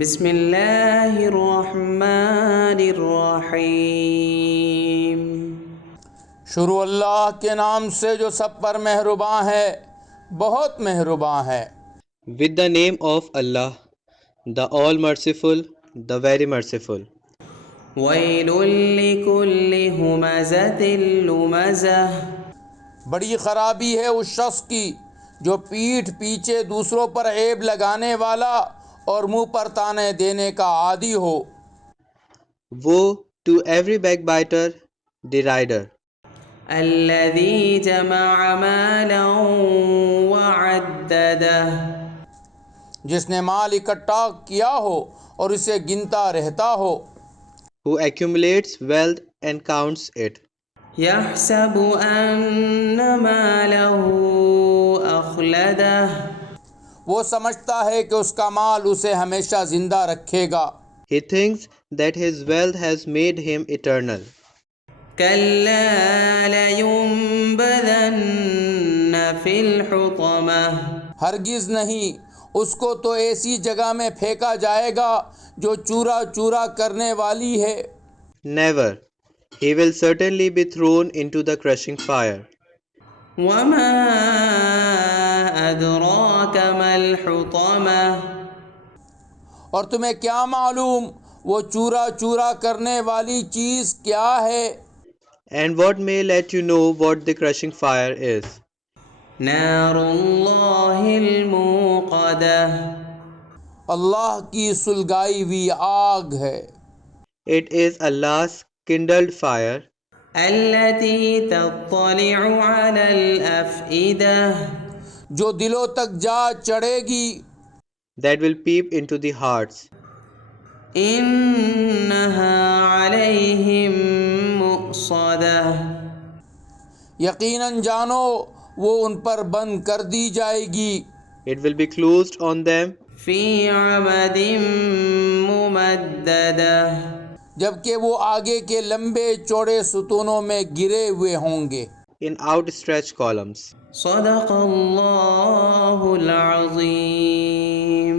بسم اللہ الرحمن الرحیم. شروع اللہ کے نام سے جو سب پر مہرباں ہے، بہت مہرباں ہے. With the name of Allah, the All Merciful, the Very Merciful. ویل لکل ہمزۃ لمزہ. بڑی خرابی ہے اس شخص کی جو پیٹھ پیچھے دوسروں پر عیب لگانے والا اور منہ پر تانے دینے کا عادی ہو. Woe to every backbiter, derider, الذی جمع مالا وعددہ. جس نے مال اکٹھا کیا ہو اور اسے گنتا رہتا ہو. who accumulates wealth and counts it. یحسب ان مالہ اخلدہ. وہ سمجھتا ہے کہ اس کا مال اسے ہمیشہ زندہ رکھے گا. He thinks that his wealth has made him eternal. کلا لینبذن فی الحطمہ. ہرگز نہیں، اس کو تو ایسی جگہ میں پھینکا جائے گا جو چورا چورا کرنے والی ہے. Never. He will certainly be thrown into the crushing fire. وما ادراک ما الحطمہ. اور تمہیں کیا معلوم وہ چورا چورا کرنے والی چیز کیا ہے؟ And what may let you know what the crushing fire is? نار اللہ الموقدہ. اللہ کی سلگائی ہوئی آگ ہے. It is Allah's kindled fire التي تطلع على الافئدہ. جو دلوں تک جا چڑھے گی. that will peep into the hearts. انہا علیہم مؤصدہ. یقیناً جانو وہ ان پر بند کر دی جائے گی. It will be closed on them فی عمد ممددہ. جبکہ وہ آگے کے لمبے چوڑے ستونوں میں گرے ہوئے ہوں گے. in outstretched columns. صدق اللہ العظیم.